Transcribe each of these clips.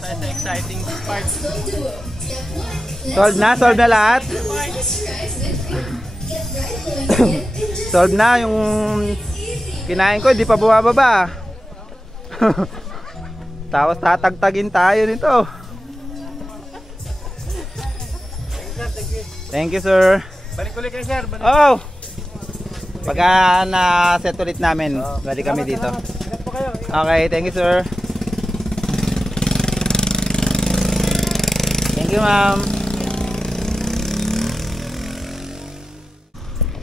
tayo sa exciting part. Solve na lahat. Solve na yung kinain ko, di pa bumababa. Tapos tatagtagin tayo nito. Thank you, sir. Balik ulit kayo, sir. Balik. Oh! Pagka na-set ulit namin, balik kami dito. Okay, thank you, sir. Thank you, ma'am.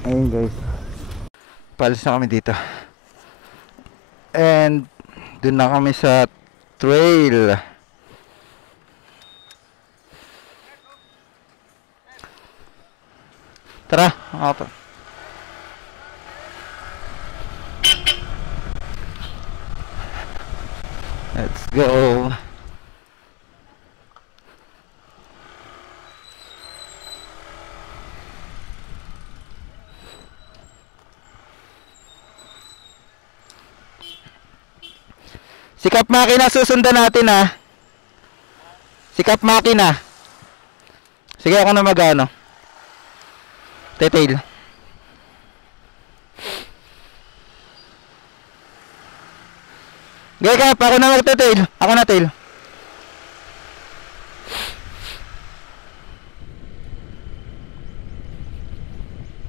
Ayun, guys. Palis na kami dito. And dun na kami sa trail. Tara, apa. Let's go. Sikap makina susundan natin, ha. Sikap makina. Sige, ako na magano. Detail. Gaya ka, ako na mag-detail. Ako na tail.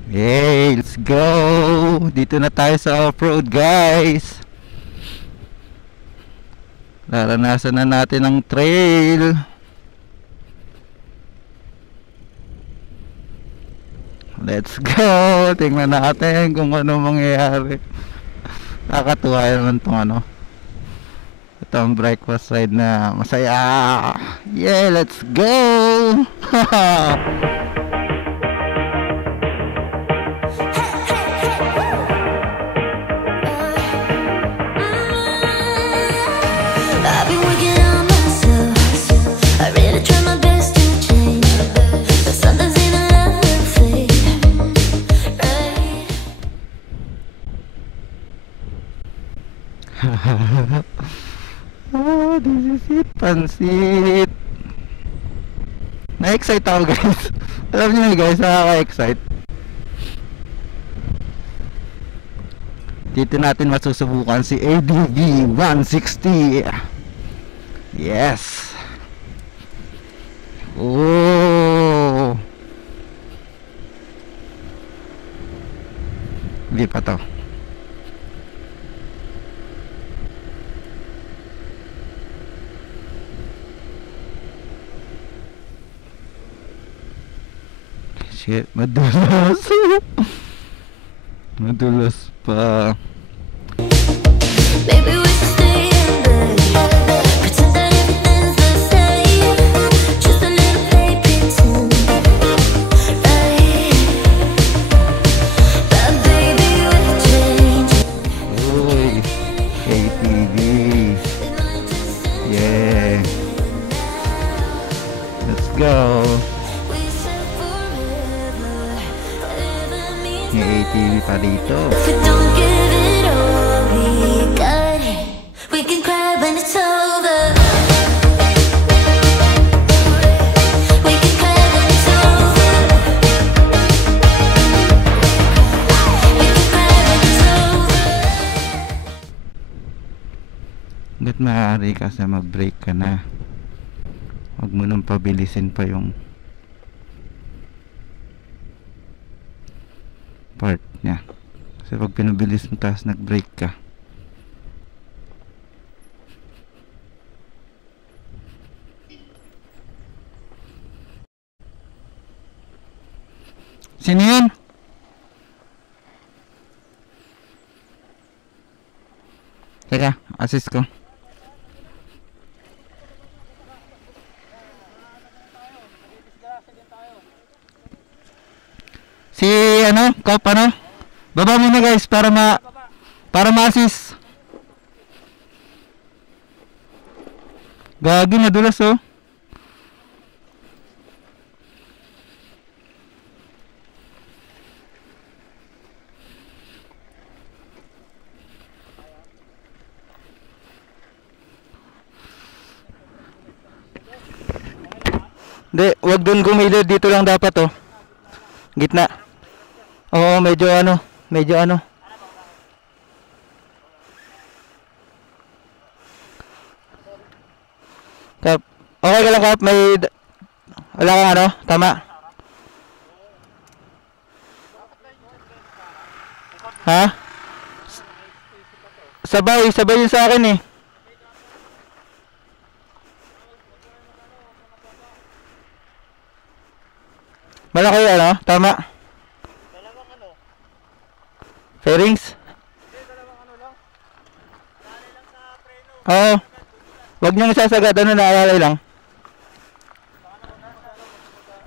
Yay, let's go. Dito na tayo sa off-road, guys. Naranasan na natin ang trail. Let's go. Tingnan natin kung ano mangyayari. Nakakatuwa naman itong ano. Itong breakfast ride na masaya. Yeah, let's go. Oh, this is it. Pansit. Na-excite ako, guys. Alam niyo guys, nakaka-excite. Dito natin masusubukan si ADV 160. Yes. Oh. Hindi pa to. Shit, madulas. Madulas pa. Maybe we should stay in bed, pretend that everything's the same, just a little play pretend, right? But baby we're changing. Uy, ATV. Yeah. Let's go. May ATV pa dito. If we don't give it all we got it, we can cry when it's over. We can cry when it's over. We can cry when it's over. Hanggat maaari kasi mag-break ka na. Huwag mo nang pabilisin pa yung part niya. Kasi pag pinabilis mo tapos nag-break ka, sino yun? Teka, assist ko. Si ano, Kop, ano? Baba muna guys para ma-assist. Gagi, madulas oh. Hindi, wag doon gumilid. Dito lang dapat oh. Gitna. Oo, medyo ano. Medyo ano. Kap, okay ka lang Kap. Wala kang ano. Tama. Ha? Sabay yun sa akin eh. Malaki ano? Tama. Dalawang ano? Fairings? Hindi, dalawang ano lang. Dali lang sa preno. Oo. Wag niyong isasagad. Ano, naalala lang.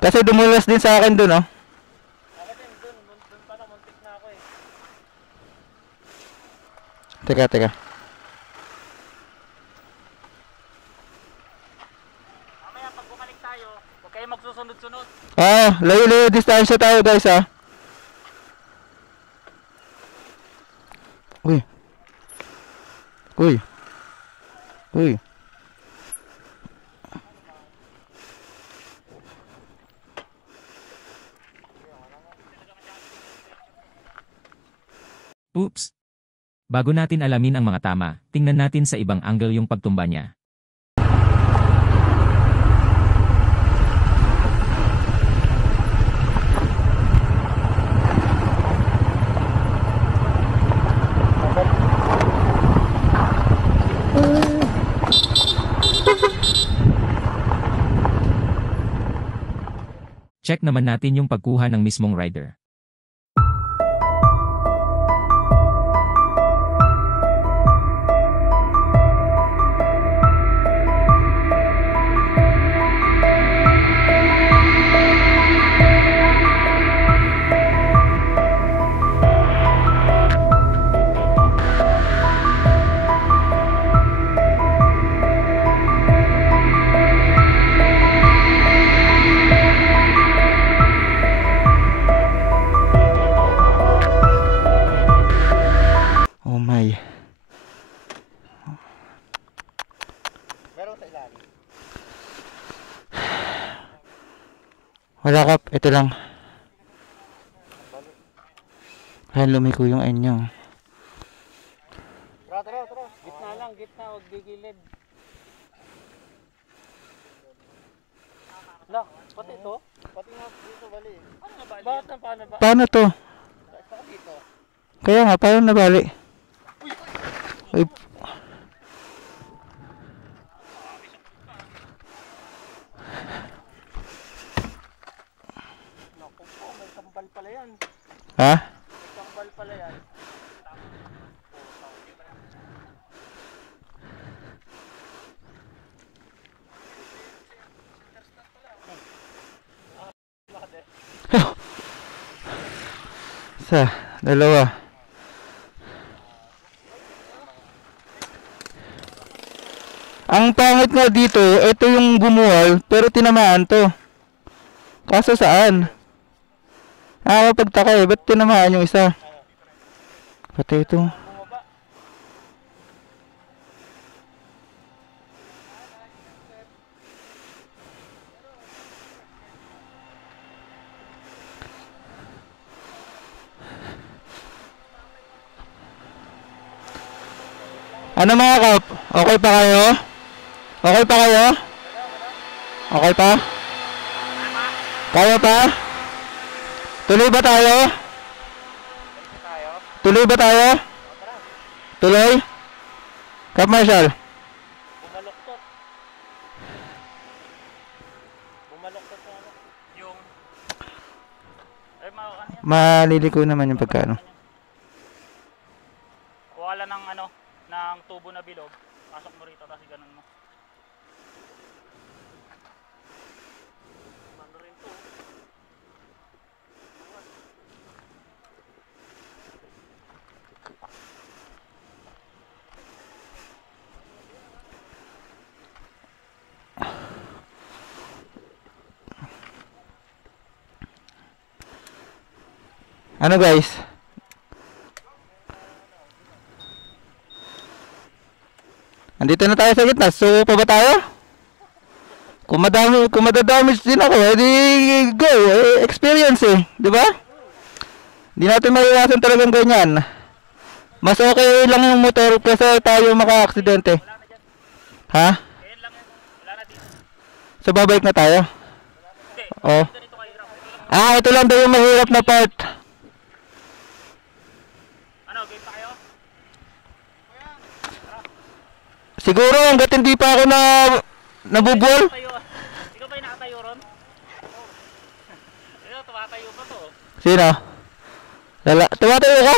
Kasi dumulas din sa akin dun oh. Ako din, dun pala, muntik na ako eh. Teka. Mamaya pag bumalik tayo, huwag kayo magsusunod-sunod. Layo-layo distansya tayo guys ah. Uy. Oops! Bago natin alamin ang mga tama, tingnan natin sa ibang angle yung pagtumba niya. Check naman natin yung pagkuha ng mismong rider. Oh my. Meron sa ilalim. Wala Kap, ito lang. Kaya lumiko yung inyo. Tara. Gitna lang, huwag gigilid. Lah, pati ito? Pati nga dito bali. Ano nabali? Bakit na paano ba? Paano to? Bakit dito? Kaya nga, paano nabali? Uy. Naku po, may kambal pala yan. Ha? May kambal pala yan. Isa, dalawa. Ang pangit nga dito, ito yung bumuwal, pero tinamaan to. Kaso saan? Nakakapagtaka eh, ba't tinamaan yung isa? Pati ito. Ano mga Kap? Okay pa kayo? Okay pa kayo? Okay pa? Kaya pa? Tuloy ba tayo? Tuloy ba tayo? Tuloy? Kap Marshall? Bumaloktot. Bumaloktot sa ano? Yung... Ay, ano yan? Maliliko naman yung pagkano. Kuha lang ng ano, ng tubo na bilog. Pasok mo rito, tapos ganun mo. Ano rin to? Ano guys? Andito na tayo sa gitna. So pa ba tayo? Kung madadamage din ako, edi go, experience eh, di ba? Hindi natin maiwasan talagang ganyan. Mas okay lang yung motor kaysa tayo maka-aksidente. Ha? Ayan lang yan. Wala na dito. So babalik na tayo? Hindi. Oh. Ganito kahirap. Ito lang. Ito lang daw yung mahirap na part. Ano, game pa kayo? Siguro hanggat hindi pa ako nabubol. Ikaw ba yung nakatayo ron? Ito, tumatayo pa to. Sino? Tumatayo ka?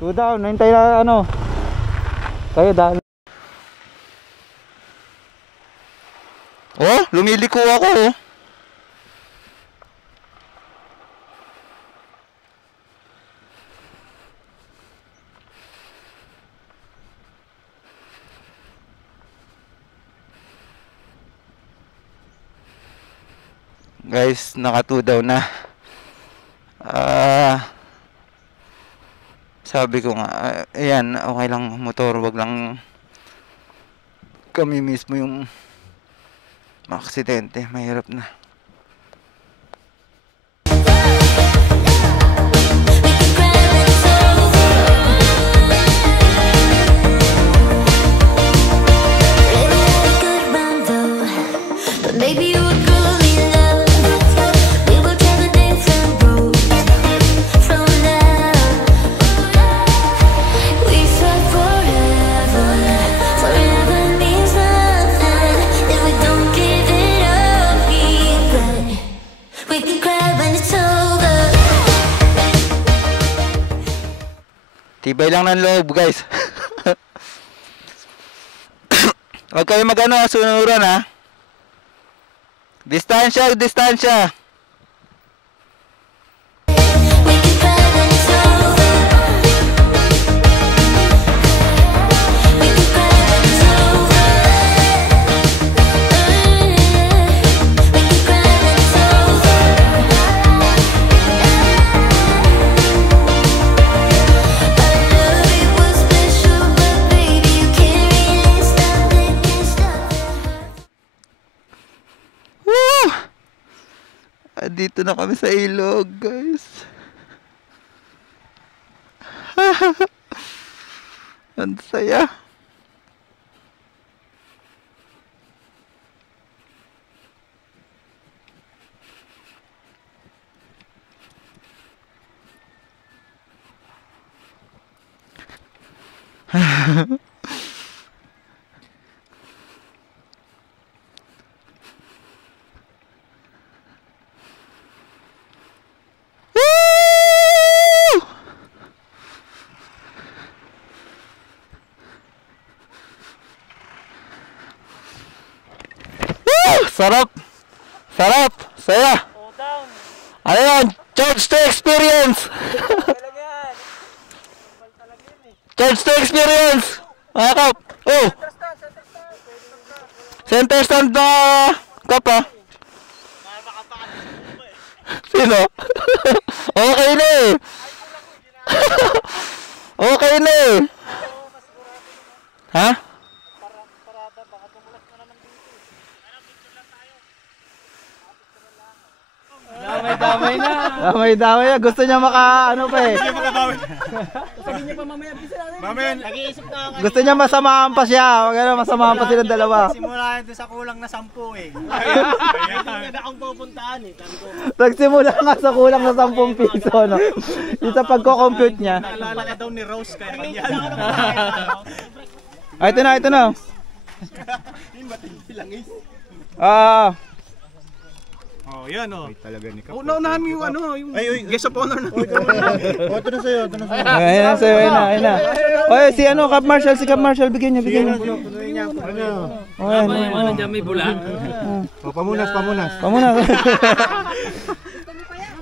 Two down, nahintay na ano. Kayo dahil. Oh, lumiliko ako oh. Guys, naka 2 down na. Sabi ko nga, ayan, okay lang motor, wag lang kami mismo yung maaksidente, mahirap na. Maybe you would call me love. We will travel different roads from now. We said forever, forever means nothing. If we don't give it up, we can cry when it's over. Tibay lang ng loob, guys. Huwag kayo mag-ano, sunuran ha. Distansya, distansya. We can cry when it's over. We can cry when it's over. We can cry when it's over. Our love, it was special, but baby, you can't really stop it, can't stop it. Woo! Dito na kami sa ilog, guys. Ang saya. Woo! Woo! Sarap! Sarap! Saya! Oh, down. Ano yan? Charge to experience! Charge to experience! Mga kap! Oh! Center stand na kap ha? Sino? Okay na eh! Okay na eh! Ha? Damay-damay na. Damay-damay na. Gusto niya ano pa eh. Sabihin niyo pa mamaya. Mamaya. Nag-iisip na ako. Gusto niya masamahan pa siya. Masamahan pa silang dalawa. Simula doon sa kulang na 10 eh. Hindi na akong pupuntahan eh. Nagsimula nga sa kulang na 10 piso, no? Yung sa pagko-compute niya. Naalala ka daw ni Rose kaya ganyan. Ay, ito na, ito na. Yung matindi lang is. Oh, yan oh. Talaga ni Kap. Oh, naunahan mo yung ano, yung guest of honor na. Ito na sa'yo, ito na sa'yo. Ayun na sa'yo, ayun na, ayun na. Oy, si Cap Marshall, bigyan niya, bigyan niya. Tuloy niya. Ano? Oh, ayun, Yung ano dyan, may bulan. Oh, pamunas. Pamunas.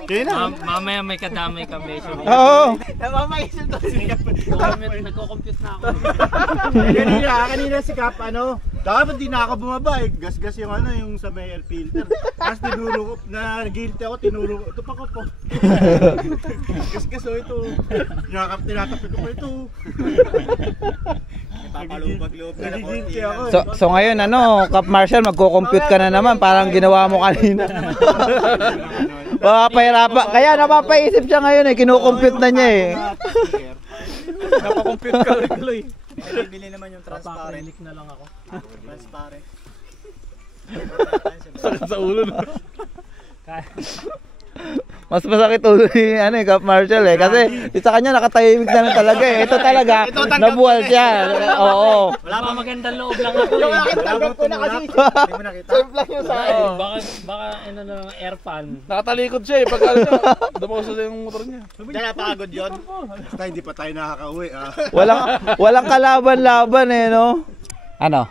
Kaya na. Mamaya may kadamay kami. Oo. Namamaisip to siya. Nagko-compute na ako. Kanina si Kap, Dapat di na ako bumaba eh. Gas-gas yung ano, yung sa may air filter. Tapos tinuro ko, na-guilty ako, tinuro ko. Ito pa ko po. Gas-gas o ito. Tinatapit ko pa ito. Papalubag-loob ka na Nagigilty ako. So ngayon ano, Cap Marshall, magko-compute ka na naman parang ginawa mo kanina. Mapapahirapan. Kaya napapaisip siya ngayon eh, kino-compute na niya eh. Napakompute ka rin, Loy. Bibili naman yung transparent. Papakrilik na lang ako. Transparent. Sakit sa ulo na. Mas masakit ulo ni ano, Cap Marshall eh. Kasi sa kanya nakatahimik na lang talaga eh. Ito talaga, nabuwal siya. Oo. Wala pa magandang loob lang ako eh. Yung akin tanggap ko na kasi. Hindi mo nakita? Save lang yung sa akin. Baka ano na air fan. Nakatalikod siya eh. Pag ano niya, dumausas yung motor niya. Diyan napagod yun. Basta hindi pa tayo nakakauwi. Walang kalaban-laban eh, no? Ano?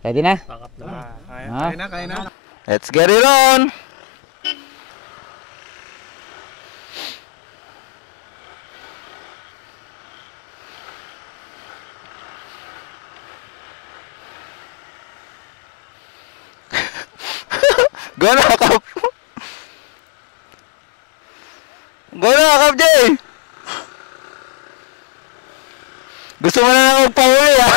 Ready na? Pakap na. Kaya na. Let's get it on! Go na, Kap! Go na, Kap J! Gusto mo na lang magpahuli, ha?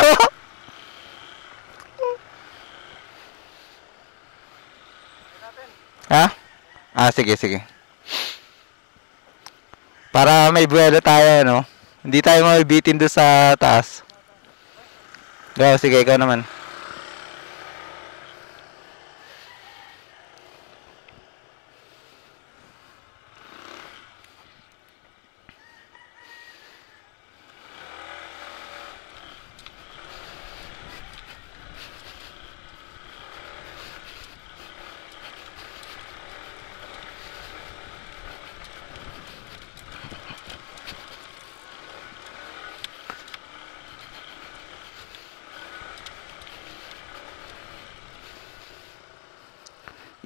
Ha? Ah, sige, sige. Para may buwelo tayo, no? Hindi tayo mabibitin doon sa taas. Go, sige, ikaw naman.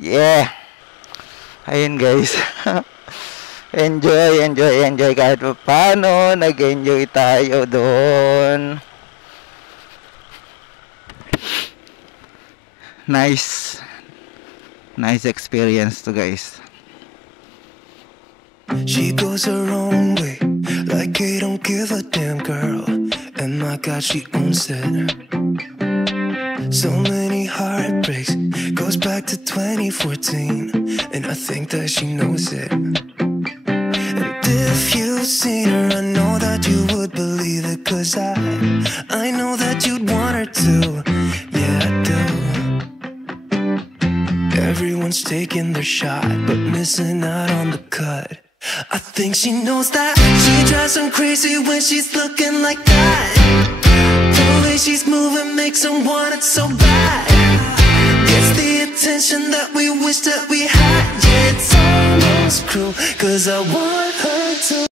Yeah. Ayun guys. enjoy kahit pa paano. Nag-enjoy tayo doon. Nice experience to guys. She goes her own way, like I don't give a damn girl. And my God, she owns it. So many heartbreaks, goes back to 2014, and I think that she knows it. And if you've seen her, I know that you would believe it, 'cause I know that you'd want her to. Yeah, I do. Everyone's taking their shot, but missing out on the cut. I think she knows that she drives them crazy when she's looking like that. The way she's moving makes them want it so bad. It's the attention that we wish that we had. Yeah, it's almost cruel, 'cause I want her to.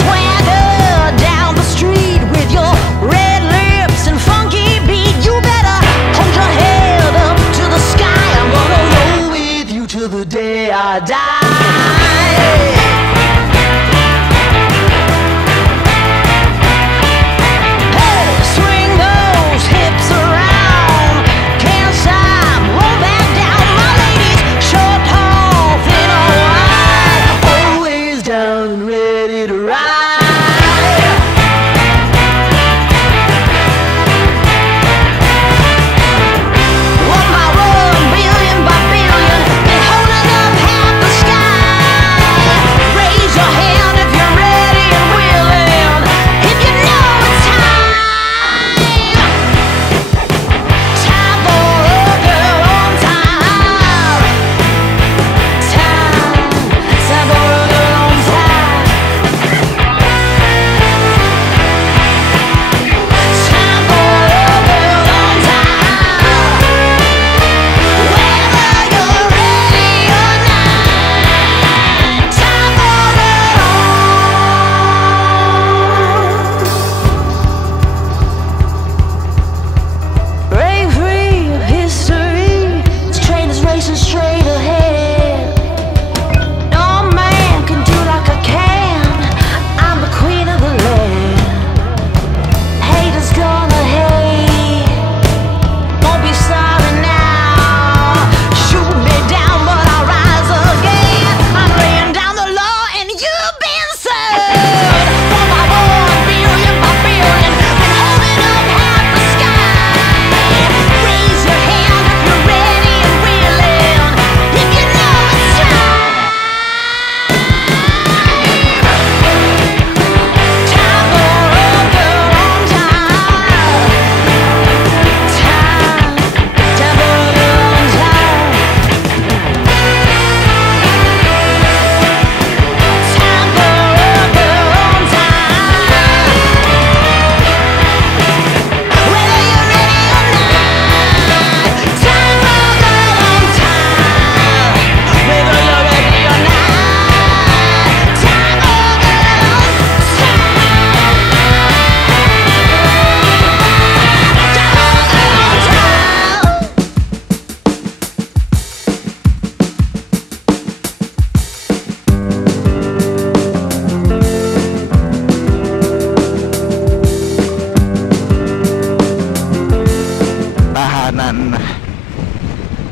Swagger down the street with your red lips and funky beat. You better hold your head up to the sky. I'm gonna roll with you till the day I die. Can't stop, roll back down. My lady's short, tall, thin or wide.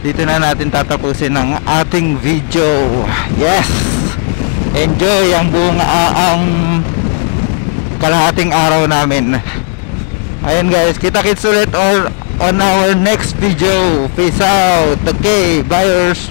dito na natin tatapusin ang ating video. Yes, enjoy ang buong ang kalahating araw namin. Ayun guys, kita-kits ulit on our next video. Peace out. Okay, buyers.